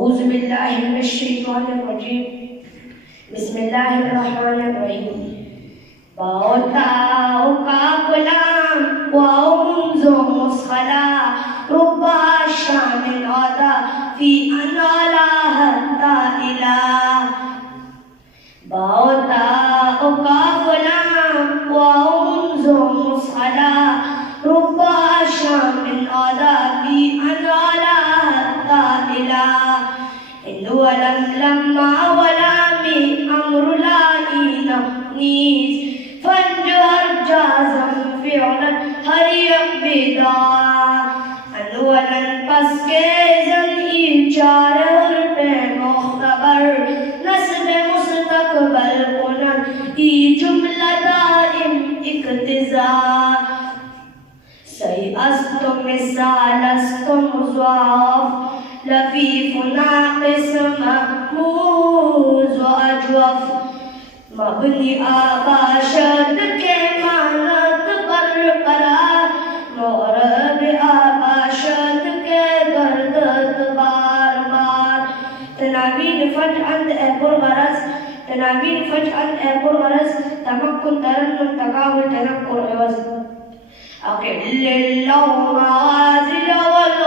औज़ु बिल्लाहि मिनश शैतानिर रजीम। बिस्मिल्लाहिर रहमानिर रहीम। बाओ ताओ काफलाम वाओ मुंज़ो मुस्खला रुब्बा शामिल आदा फी अनाला हत्ता इला। बाओ ताओ काफलाम वाओ मुंज़ो मुस्खला रुब्बा शामिल आदा फी अनाला हत्ता इला। वलम लम्मा वलामी अमरुलाईना नीस फंजर जाज़म फ़िअलन हरियम बिदा। वलन पस के जन इचार पे मोख्तबर नस्ब मुस्तक़बल कुनन ई जुमला दाइम इक्तिज़ा। सही अस्तुम मिसाल अस्तुम मुज़ाफ लफीफ नाक़िस महमूज़ व अजवफ। मबनी आबाशद के मानत बरकरार मोरब आबाशद के गर्दत बार बार। तनावीन फज अंद ए पुरगरज तनावीन फज अंद ए पुरगरज तमक्कुन तरन्नुम तकाहुल तनक्कुर एवज़। अक़िल लिल्लाह माज़िल वल